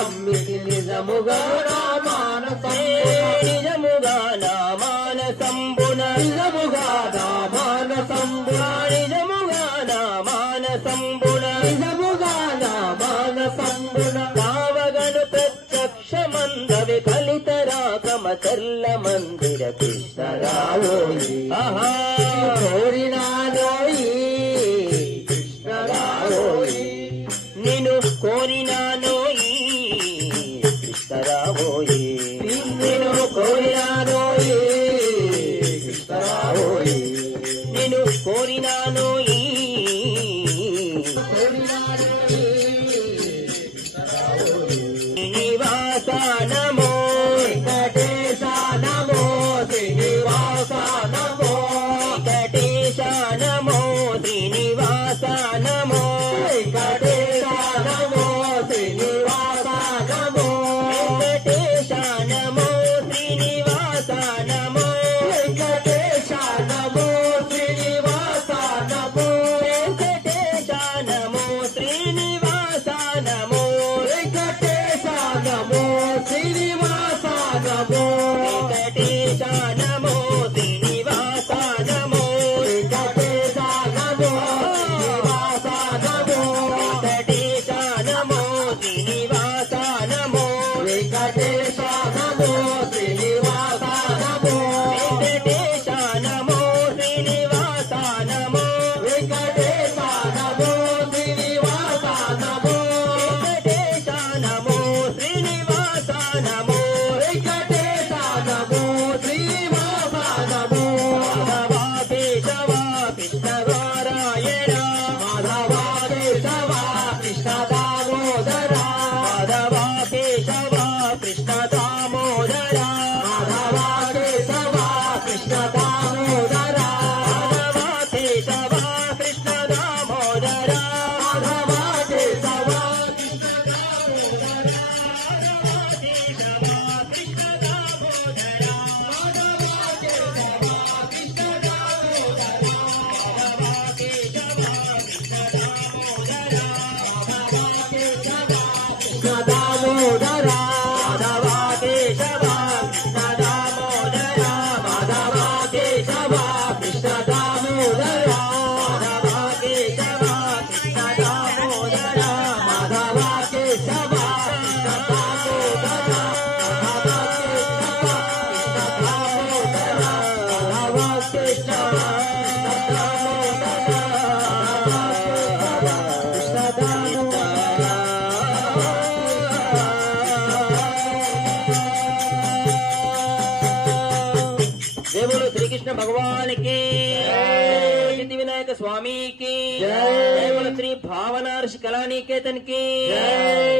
నమ్మితి నిజముగా నా మానసంబున నిజముగా నా మానసంబున నిజముగా నా మానసంబున నిజముగా నా మానసంబున నిజముగా నా మానసంబున కావగను ప్రత్యక్షమందవి కలితరాగమ చర్ల మందిర కృష్ణరావోయి ఆహా కోరినానోయి కృష్ణరావోయి నిన్ను కోరినానోయి కృష్ణరావోయి నిన్ను కోరినానోయి కృష్ణరావోయి నిన్ను కోరినానోయి శ్రీనివాస నమో వెంకటేశ నమో శ్రీనివాస నమో వెంకటేశ నమో శ్రీనివాస నమో వెంకటేశ నమో శ్రీనివాస నమో వెంకటేశ నమో శ్రీనివాస నమో వెంకటేశ నమో శ్రీనివాస నమో వెంకటేశ నమో శ్రీనివాస నమో వెంకటేశ నమో శ్రీనివాస నమో వెంకటేశ నమో శ్రీనివాస నమో వెంకటేశ నమో శ్రీనివాస నమో వెంకటేశ నమో శ్రీనివాస నమో వెంకటేశ నమో శ్రీనివాస నమో వెంకటేశ నమో శ్రీనివాస నమో వెంకటేశ నమో శ్రీనివాస నమో వెంకటేశ నమో శ్రీనివాస నమో వెంకటేశ నమో శ్రీనివాస నమో మాధవ కేశవ కృష్ణ నారాయణ మాధవ కేశవ కృష్ణ దామోదర మాధవ కేశవ కృష్ణ దామోదర మాధవ కేశవ కృష్ణ దామోదర మాధవ కేశవ కృష్ణ దామోదర మాధవ కేశవ కృష్ణ దామోదర మాధవ కేశవ కృష్ణ దామోదర మాధవ కేశవ కృష్ణ దామోదర మాధవ కేశవ కృష్ణ దామోదర మాధవ కేశవ కృష్ణ దామోదర మాధవ కేశవ కృష్ణ దేవుడు శ్రీకృష్ణ భగవానికి సిద్ధి వినాయక స్వామికి జై. దేవుడు శ్రీ భావన ఋషి కళానికేతన్కి జై